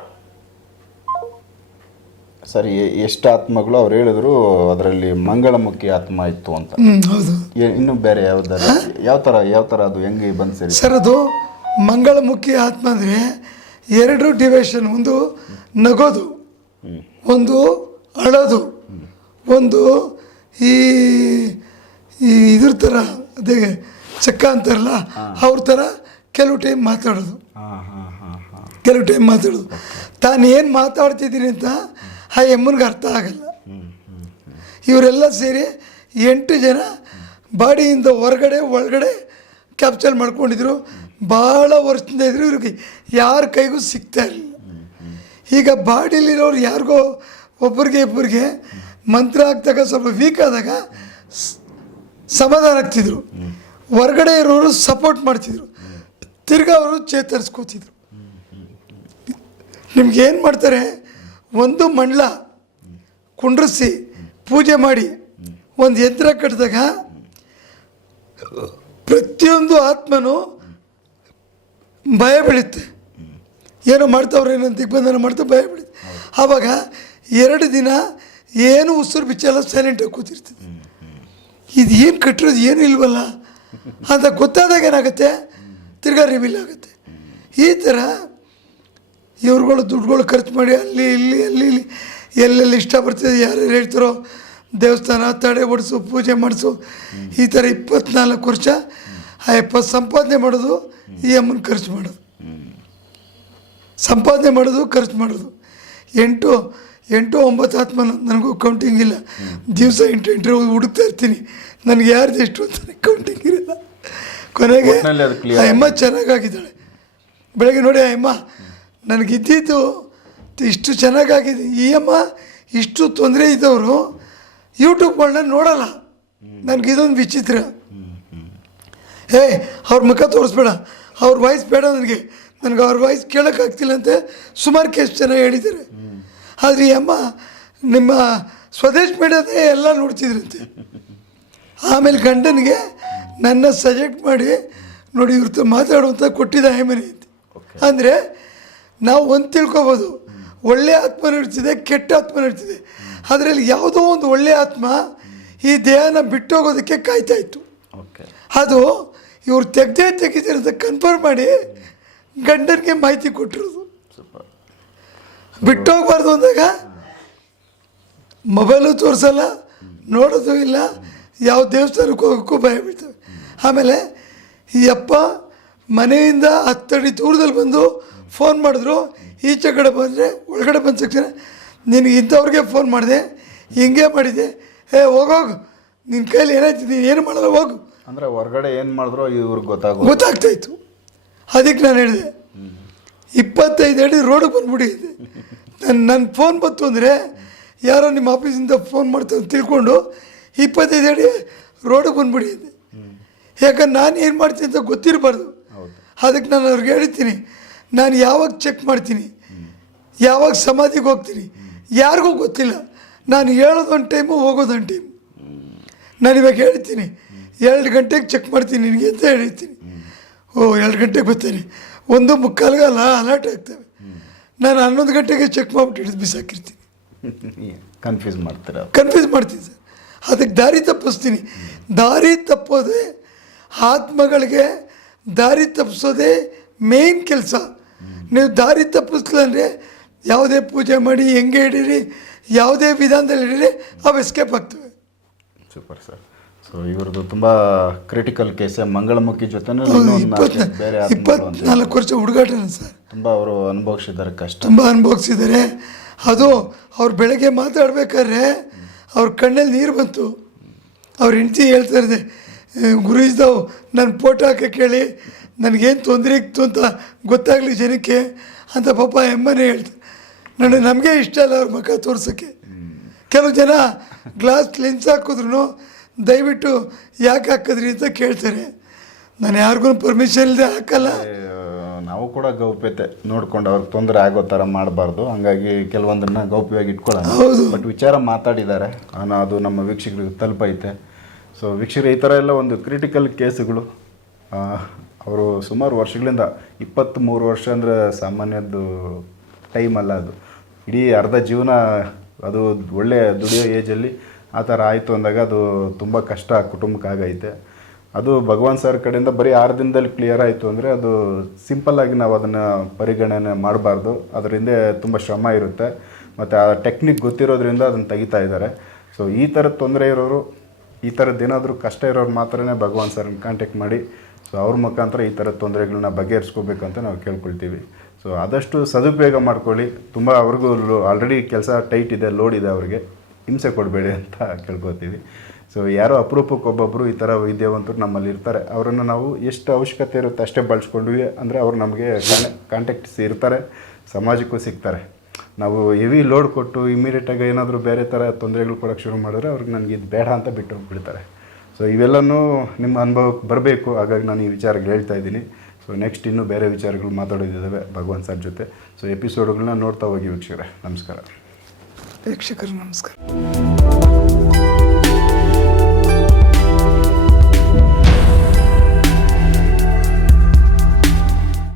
ಸರಿ, ಎಷ್ಟು ಆತ್ಮಗಳು ಅವ್ರು ಹೇಳಿದ್ರು, ಅದರಲ್ಲಿ ಮಂಗಳಮುಖಿ ಆತ್ಮ ಇತ್ತು ಅಂತ. ಹೌದು. ಇನ್ನು ಬೇರೆ ಯಾವ ಥರ ಅದು ಹೆಂಗೆ ಬಂದು ಸರಿ ಸರ್? ಅದು ಮಂಗಳಮುಖಿ ಆತ್ಮ ಅಂದರೆ 2 ಡಿವಿಷನ್. ಒಂದು ನಗೋದು, ಒಂದು ಅಳೋದು, ಒಂದು ಈ ಇದ್ರ ಥರ, ಅದೇ ಚಕ್ಕ ಅಂತಾರಲ್ಲ ಅವ್ರ ಥರ ಕೆಲವು ಟೈಮ್ ಮಾತಾಡೋದು. ತಾನು ಏನು ಮಾತಾಡ್ತಿದ್ದೀನಿ ಅಂತ ಆ ಎಮ್ಮನಿಗೆ ಅರ್ಥ ಆಗಲ್ಲ. ಇವರೆಲ್ಲ ಸೇರಿ 8 ಜನ ಬಾಡಿಯಿಂದ ಒಳಗಡೆ ಕ್ಯಾಪ್ಚರ್ ಮಾಡ್ಕೊಂಡಿದ್ರು. ಭಾಳ ವರ್ಷದಿಂದ ಇದ್ರು, ಇವ್ರಿಗೆ ಯಾರ ಕೈಗೂ ಸಿಗ್ತಾ ಇರಲಿಲ್ಲ. ಈಗ ಬಾಡಿಲಿರೋರು ಯಾರಿಗೋ ಒಬ್ಬರಿಗೆ ಮಂತ್ರ ಆಗ್ದಾಗ ಸ್ವಲ್ಪ ವೀಕ್ ಆದಾಗ ಸಮಾಧಾನ ಆಗ್ತಿದ್ರು, ಹೊರಗಡೆ ಇರೋರು ಸಪೋರ್ಟ್ ಮಾಡ್ತಿದ್ರು, ತಿರ್ಗಾ ಅವರು ಚೇತರಿಸ್ಕೋತಿದ್ರು. ನಿಮ್ಗೇನು ಮಾಡ್ತಾರೆ, ಒಂದು ಮಂಡಲ ಕುಂಡ್ರಿಸಿ ಪೂಜೆ ಮಾಡಿ ಒಂದು ಯಂತ್ರ ಕಟ್ಟಿದಾಗ ಪ್ರತಿಯೊಂದು ಆತ್ಮನೂ ಭಯ ಬೀಳುತ್ತೆ. ಏನೋ ಮಾಡ್ತಾವ್ರೆ, ಏನೋ ದಿಗ್ಬಂಧನ ಮಾಡ್ತಾ ಭಯ ಬೀಳುತ್ತೆ. ಆವಾಗ 2 ದಿನ ಏನು ಉಸಿರು ಬಿಚ್ಚಲ್ಲ, ಸೈಲೆಂಟಾಗಿ ಕೂತಿರ್ತದೆ. ಇದು ಏನು ಕಟ್ಟಿರೋದು ಏನೂ ಇಲ್ವಲ್ಲ ಅಂತ ಗೊತ್ತಾದಾಗ ಏನಾಗುತ್ತೆ, ತಿರ್ಗಾ ರಿವೀಲ್ ಆಗುತ್ತೆ. ಈ ಥರ ಇವ್ರುಗಳು ದುಡ್ಡುಗಳು ಖರ್ಚು ಮಾಡಿ ಅಲ್ಲಿ ಎಲ್ಲೆಲ್ಲಿ ಇಷ್ಟ ಬರ್ತದೆ, ಯಾರ್ಯಾರು ಹೇಳ್ತಾರೋ ದೇವಸ್ಥಾನ ತಡೆ ಓಡಿಸು, ಪೂಜೆ ಮಾಡಿಸು, ಈ ಥರ 24 ವರ್ಷ ಆ ಸಂಪಾದನೆ ಮಾಡೋದು, ಈ ಅಮ್ಮನ ಖರ್ಚು ಮಾಡೋದು. ಸಂಪಾದನೆ ಮಾಡೋದು ಖರ್ಚು ಮಾಡೋದು. 8-9 ಆತ್ಮ ನನಗೂ ಕೌಂಟಿಂಗ್ ಇಲ್ಲ. ದಿವಸ 8 ಹುಡುಕ್ತಾ ಇರ್ತೀನಿ, ನನಗೆ ಯಾರ್ದು ಎಷ್ಟು ಅಂತ ಕೌಂಟಿಂಗ್ ಇರಲ್ಲ. ಕೊನೆಗೆ ಒಟ್ನಲ್ಲಿ ಅದು clear ಆ ಅಮ್ಮ ಚೆನ್ನಾಗಾಗಿದ್ದಾಳೆ. ಬೆಳಗ್ಗೆ ನೋಡಿ ಆ ಅಮ್ಮ ನನಗಿದ್ದಿದ್ದು ಇಷ್ಟು ಚೆನ್ನಾಗಾಗಿದೆ. ಈ ಅಮ್ಮ ಇಷ್ಟು ತೊಂದರೆ ಇದ್ದವರು ಯೂಟ್ಯೂಬ್ಗಳನ್ನ ನೋಡಲ್ಲ. ನನಗಿದೊಂದು ವಿಚಿತ್ರ. ಅವ್ರ ಮುಖ ತೋರಿಸ್ಬೇಡ, ಅವ್ರ ವಾಯ್ಸ್ ಬೇಡ ನನಗೆ ಅವ್ರ ವಾಯ್ಸ್ ಕೇಳೋಕ್ಕಾಗ್ತಿಲ್ಲ ಅಂತ ಸುಮಾರು ಕೇಸ್ ಚೆನ್ನಾಗಿ ಹೇಳಿದ್ದಾರೆ. ಆದರೆ ಈ ಅಮ್ಮ ನಿಮ್ಮ ಸ್ವದೇಶ್ ಮೀಡಿಯಾದೇ ಎಲ್ಲ ನೋಡ್ತಿದ್ರಂತೆ. ಆಮೇಲೆ ಗಂಡನಿಗೆ ನನ್ನ ಸಜೆಕ್ಟ್ ಮಾಡಿ ನೋಡಿ ಇವ್ರ ಮಾತಾಡುವಂಥ ಕೊಟ್ಟಿದ್ದ ಆಯಮನೆ ಅಂತ. ಅಂದರೆ ನಾವು ಒಂದು ತಿಳ್ಕೊಬೋದು, ಒಳ್ಳೆಯ ಆತ್ಮ ನಡ್ತಿದೆ, ಕೆಟ್ಟ ಆತ್ಮ ನಡ್ತಿದೆ. ಅದರಲ್ಲಿ ಯಾವುದೋ ಒಂದು ಒಳ್ಳೆಯ ಆತ್ಮ ಈ ದೇಹನ ಬಿಟ್ಟೋಗೋದಕ್ಕೆ ಕಾಯ್ತಾ ಇತ್ತು. ಅದು ಇವ್ರು ತೆಗಿತಾರೆ ಅಂತ ಕನ್ಫರ್ಮ್ ಮಾಡಿ ಗಂಡನಿಗೆ ಮಾಹಿತಿ ಕೊಟ್ಟಿರೋದು. ಬಿಟ್ಟೋಗ್ಬಾರ್ದು ಅಂದಾಗ ಮೊಬೈಲು ತೋರಿಸಲ್ಲ, ನೋಡೋದು ಇಲ್ಲ, ಯಾವ ದೇವಸ್ಥಾನಕ್ಕೆ ಹೋಗೋಕ್ಕೂ ಭಯ ಬೀಳ್ತವೆ. ಆಮೇಲೆ ಈ ಅಪ್ಪ ಮನೆಯಿಂದ 10 ಅಡಿ ದೂರದಲ್ಲಿ ಬಂದು ಫೋನ್ ಮಾಡಿದ್ರು. ಈಚೆ ಕಡೆ ಬಂದರೆ ಒಳಗಡೆ ಬಂದ ತಕ್ಷಣ ನಿನಗೆ ಇಂಥವ್ರಿಗೆ ಫೋನ್ ಮಾಡಿದೆ, ಹಿಂಗೆ ಮಾಡಿದೆ, ಹೋಗೋಗು, ನಿನ್ನ ಕೈಲಿ ಏನಾಯ್ತು, ನೀನು ಏನು ಮಾಡಲ್ಲ, ಹೋಗು ಅಂದರೆ ಹೊರಗಡೆ ಏನು ಮಾಡಿದ್ರು ಇವ್ರಿಗೆ ಗೊತ್ತಾಗ್ತಾಯಿತ್ತು. ಅದಕ್ಕೆ ನಾನು ಹೇಳಿದೆ 25 ಅಡಿ ರೋಡಿಗೆ ಬಂದ್ಬಿಟ್ಟಿದ್ದೆ. ನನ್ನ ಫೋನ್ ಬಂತು ಅಂದರೆ ಯಾರೋ ನಿಮ್ಮ ಆಫೀಸಿಂದ ಫೋನ್ ಮಾಡ್ತಾರೆ ತಿಳ್ಕೊಂಡು 25 ಅಡಿ ರೋಡಿಗೆ ಬಂದ್ಬಿಟ್ಟಿದ್ದೆ. ಯಾಕಂದ್ರೆ ನಾನು ಏನು ಮಾಡ್ತೀನಿ ಅಂತ ಗೊತ್ತಿರಬಾರ್ದು. ಅದಕ್ಕೆ ನಾನು ಅವ್ರಿಗೆ ಹೇಳ್ತೀನಿ, ನಾನು ಯಾವಾಗ ಚೆಕ್ ಮಾಡ್ತೀನಿ, ಯಾವಾಗ ಸಮಾಧಿಗೆ ಹೋಗ್ತೀನಿ ಯಾರಿಗೂ ಗೊತ್ತಿಲ್ಲ. ನಾನು ಹೇಳೋದೊಂದು ಟೈಮು, ಹೋಗೋದೊಂದು ಟೈಮು. ನಾನು ಇವಾಗ ಹೇಳ್ತೀನಿ 2 ಗಂಟೆಗೆ ಚೆಕ್ ಮಾಡ್ತೀನಿ ನಿನಗೆ ಅಂತ ಹೇಳ್ತೀನಿ. 2 ಗಂಟೆಗೆ ಬರ್ತೀನಿ, 1:45 ಅಲರ್ಟ್ ಆಗ್ತವೆ. ನಾನು 11 ಗಂಟೆಗೆ ಚೆಕ್ ಮಾಡಿಬಿಟ್ಟು ಬಿಸಾಕಿರ್ತೀನಿ. ಕನ್ಫ್ಯೂಸ್ ಮಾಡ್ತೀನಿ ಸರ್. ಅದಕ್ಕೆ ದಾರಿ ತಪ್ಪಿಸ್ತೀನಿ. ದಾರಿ ತಪ್ಪೋದೇ ಆತ್ಮಗಳಿಗೆ ದಾರಿ ತಪ್ಪಿಸೋದೇ ಮೇನ್ ಕೆಲಸ. ನೀವು ದಾರಿ ತಪ್ಪಿಸ್ಲಿಲ್ಲ ಅಂದರೆ ಯಾವುದೇ ಪೂಜೆ ಮಾಡಿ ಹೆಂಗೆ ಹಿಡೀರಿ, ಯಾವುದೇ ವಿಧಾನದಲ್ಲಿ ಹಿಡೀರಿ, ಅವು ಎಸ್ಕೇಪ್ ಆಗ್ತವೆ. Super sir. ಸೊ ಇವ್ರದ್ದು ತುಂಬ ಕ್ರಿಟಿಕಲ್ ಕೇಸೆ. ಮಂಗಳಮುಖಿ ಜೊತೆ ಬೇರೆ 24 ವರ್ಷ ಹುಡುಗಾಟನ ಸರ್. ತುಂಬ ಅವರು ಅನುಭವಿಸಿದ್ದಾರೆ, ಕಷ್ಟ ತುಂಬ ಅನುಭವಿಸಿದ್ದಾರೆ. ಅದು ಅವ್ರು ಬೆಳಗ್ಗೆ ಮಾತಾಡ್ಬೇಕಾದ್ರೆ ಅವ್ರ ಕಣ್ಣಲ್ಲಿ ನೀರು ಬಂತು. ಅವ್ರ ಹೆಂಡತಿ ಹೇಳ್ತಾ ಇದ್ದೆ, ಗುರುಜಿದವು ನನ್ನ ಫೋಟೋ ಹಾಕಕ್ಕೆ ಹೇಳಿ, ನನಗೇನು ತೊಂದರೆ ಇತ್ತು ಅಂತ ಗೊತ್ತಾಗಲಿ ಜನಕ್ಕೆ ಅಂತ ಪಾಪ ಎಮ್ಮನೇ ಹೇಳ್ತಾರೆ. ನಮಗೆ ಇಷ್ಟ ಇಲ್ಲ ಅವ್ರ ಮುಖ ತೋರ್ಸೋಕ್ಕೆ. ಕೆಲವು ಜನ ಗ್ಲಾಸ್ ಲೆನ್ಸ್ ಹಾಕಿದ್ರು ದಯವಿಟ್ಟು ಯಾಕೆ ಹಾಕಿದ್ರಿ ಅಂತ ಕೇಳ್ತಾರೆ. ನಾನು ಯಾರಿಗೂ ಪರ್ಮಿಷನ್ ಇಲ್ಲದೆ ಹಾಕಲ್ಲ. ನಾವು ಕೂಡ ಗೌಪ್ಯತೆ ನೋಡ್ಕೊಂಡು ಅವ್ರಿಗೆ ತೊಂದರೆ ಆಗೋ ಥರ ಮಾಡಬಾರ್ದು. ಹಂಗಾಗಿ ಕೆಲವೊಂದನ್ನು ಗೌಪ್ಯವಾಗಿ ಇಟ್ಕೊಳ್ಳೋಣ. ಬಟ್ ವಿಚಾರ ಮಾತಾಡಿದ್ದಾರೆ, ಅದು ನಮ್ಮ ವೀಕ್ಷಕರಿಗೆ ತಲುಪೈತೆ. ಸೊ ವೀಕ್ಷಕರು, ಈ ಥರ ಎಲ್ಲ ಒಂದು ಕ್ರಿಟಿಕಲ್ ಕೇಸುಗಳು ಅವರು ಸುಮಾರು ವರ್ಷಗಳಿಂದ 23 ವರ್ಷ ಅಂದರೆ ಸಾಮಾನ್ಯದ್ದು ಟೈಮ್ ಅಲ್ಲ. ಅದು ಇಡೀ ಅರ್ಧ ಜೀವನ, ಅದು ಒಳ್ಳೆಯ ದುಡಿಯೋ ಏಜಲ್ಲಿ ಆ ಥರ ಆಯಿತು ಅಂದಾಗ ಅದು ತುಂಬ ಕಷ್ಟ ಕುಟುಂಬಕ್ಕೆ ಆಗೈತೆ. ಅದು ಭಗವಾನ್ ಸರ್ ಕಡೆಯಿಂದ ಬರೀ 6 ದಿನದಲ್ಲಿ ಕ್ಲಿಯರ್ ಆಯಿತು ಅಂದರೆ ಅದು ಸಿಂಪಲ್ಲಾಗಿ ನಾವು ಅದನ್ನು ಪರಿಗಣನೆ ಮಾಡಬಾರ್ದು. ಅದರಿಂದ ತುಂಬ ಶ್ರಮ ಇರುತ್ತೆ, ಮತ್ತು ಆ ಟೆಕ್ನಿಕ್ ಗೊತ್ತಿರೋದ್ರಿಂದ ಅದನ್ನು ತೆಗಿತಾ ಇದ್ದಾರೆ. ಸೊ ಈ ಥರದ ತೊಂದರೆ ಇರೋರು, ಈ ಥರದ್ದು ಏನಾದರೂ ಕಷ್ಟ ಇರೋರು ಮಾತ್ರನೇ ಭಗವಾನ್ ಸರ್ನ ಕಾಂಟ್ಯಾಕ್ಟ್ ಮಾಡಿ, ಸೊ ಅವ್ರ ಮುಖಾಂತರ ಈ ಥರದ ತೊಂದರೆಗಳನ್ನ ಬಗೆಹರಿಸ್ಕೋಬೇಕು ಅಂತ ನಾವು ಕೇಳ್ಕೊಳ್ತೀವಿ. ಸೊ ಆದಷ್ಟು ಸದುಪಯೋಗ ಮಾಡ್ಕೊಳ್ಳಿ. ತುಂಬ ಅವ್ರಿಗೂ ಆಲ್ರೆಡಿ ಕೆಲಸ ಟೈಟ್ ಇದೆ, ಲೋಡ್ ಇದೆ, ಅವ್ರಿಗೆ ಹಿಂಸೆ ಕೊಡಬೇಡಿ ಅಂತ ಕೇಳ್ಕೊತೀವಿ. ಸೊ ಯಾರೋ ಅಪರೂಪಕ್ಕೆ ಒಬ್ಬೊಬ್ಬರು ಈ ಥರ ವಿದ್ಯಾವಂತರು ನಮ್ಮಲ್ಲಿ ಇರ್ತಾರೆ. ಅವರನ್ನು ನಾವು ಎಷ್ಟು ಅವಶ್ಯಕತೆ ಇರುತ್ತೆ ಅಷ್ಟೇ ಬಳಸ್ಕೊಂಡ್ವಿ ಅಂದರೆ ಅವ್ರು ನಮಗೆ ಕಾಂಟ್ಯಾಕ್ಟ್ಸ್ ಇರ್ತಾರೆ, ಸಮಾಜಕ್ಕೂ ಸಿಗ್ತಾರೆ. ನಾವು ಹೆವಿ ಲೋಡ್ ಕೊಟ್ಟು ಇಮಿಡಿಯೇಟಾಗಿ ಏನಾದರೂ ಬೇರೆ ಥರ ತೊಂದರೆಗಳು ಕೊಡೋಕ್ಕೆ ಶುರು ಮಾಡಿದ್ರೆ ಅವ್ರಿಗೆ ನನಗೆ ಇದು ಬೇಡ ಅಂತ ಬಿಟ್ಟು ಹೋಗ್ಬಿಡ್ತಾರೆ. ಸೊ ಇವೆಲ್ಲನೂ ನಿಮ್ಮ ಅನುಭವಕ್ಕೆ ಬರಬೇಕು. ಹಾಗಾಗಿ ನಾನು ಈ ವಿಚಾರಗಳು ಹೇಳ್ತಾ ಇದ್ದೀನಿ. ಸೊ ನೆಕ್ಸ್ಟ್ ಇನ್ನೂ ಬೇರೆ ವಿಚಾರಗಳು ಮಾತಾಡೋದಿದ್ದಾವೆ ಭಗವಾನ್ ಸರ್ ಜೊತೆ. ಸೊ ಎಪಿಸೋಡ್ಗಳನ್ನ ನೋಡ್ತಾ ಹೋಗಿ ವೀಕ್ಷಕರೇ. ನಮಸ್ಕಾರ. ವೀಕ್ಷಕರು ನಮಸ್ಕಾರ.